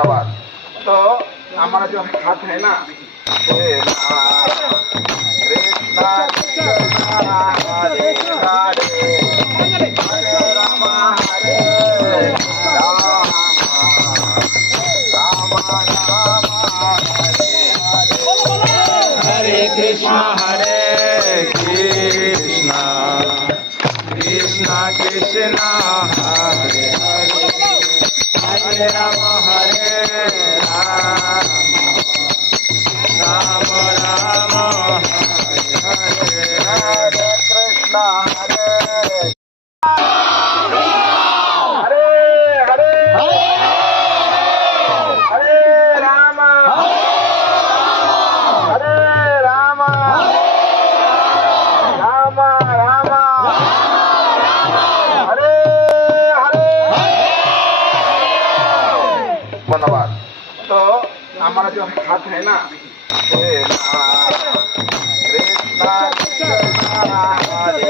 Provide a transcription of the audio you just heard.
धन्यवाद। तो हमारा जो हाथ है ना, कृष्णा कृष्णा हरे हरे हरे राम राम राम हरे कृष्णा कृष्णा कृष्णा हरे हरे हरे राम राम राम हरे हरे कृष्णा हरे हरे हरे राम राम राम हरे हरे धन्यवाद। तो हमारा जो हाथ है ना, कृष्णा कृष्णा हरे